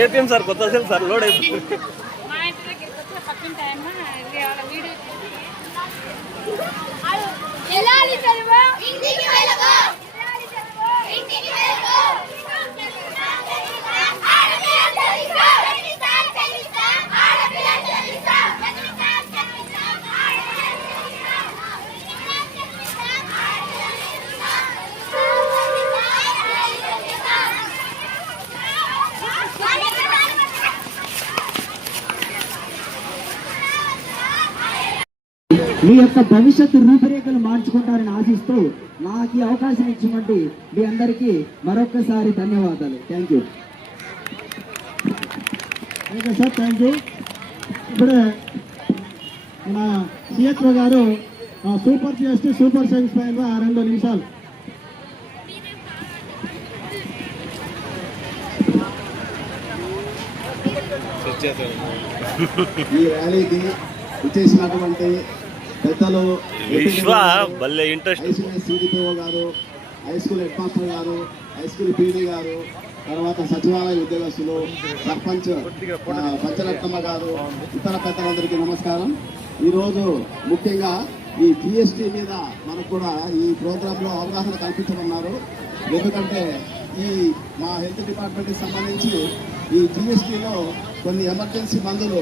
APM sir కొత్త cell sir load అయిపోతుంది. మీ యొక్క భవిష్యత్తు రూపురేఖలు మార్చుకుంటారని ఆశిస్తూ నాకు ఈ అవకాశం ఇచ్చినటువంటి మీ అందరికీ మరొక్కసారి ధన్యవాదాలు. Thank you. Okay sir, thank you. ఇప్పుడే మన సిహెచ్ఓ గారు సూపర్ జిఎస్టీ సూపర్ సైన్స్ పైన 2 నిమిషాలు. ఈ ర్యాలీకి ఇచ్చేసినటువంటి పెద్దలు సిడిపిఓ గారు, హై స్కూల్ హెడ్ మాస్టర్ గారు, హై స్కూల్ పీడీ గారు, తర్వాత సచివాలయ ఉద్యోగస్తులు, సర్పంచ్ పంచరత్నమ్మ గారు, ఇతర పెద్దలందరికీ నమస్కారం. ఈరోజు ముఖ్యంగా ఈ జిఎస్టీ మీద మనకు కూడా ఈ ప్రోగ్రాంలో అవగాహన కల్పించమన్నారు. ఎందుకంటే ఈ మా హెల్త్ డిపార్ట్మెంట్కి సంబంధించి ఈ జిఎస్టీలో కొన్ని ఎమర్జెన్సీ మందులు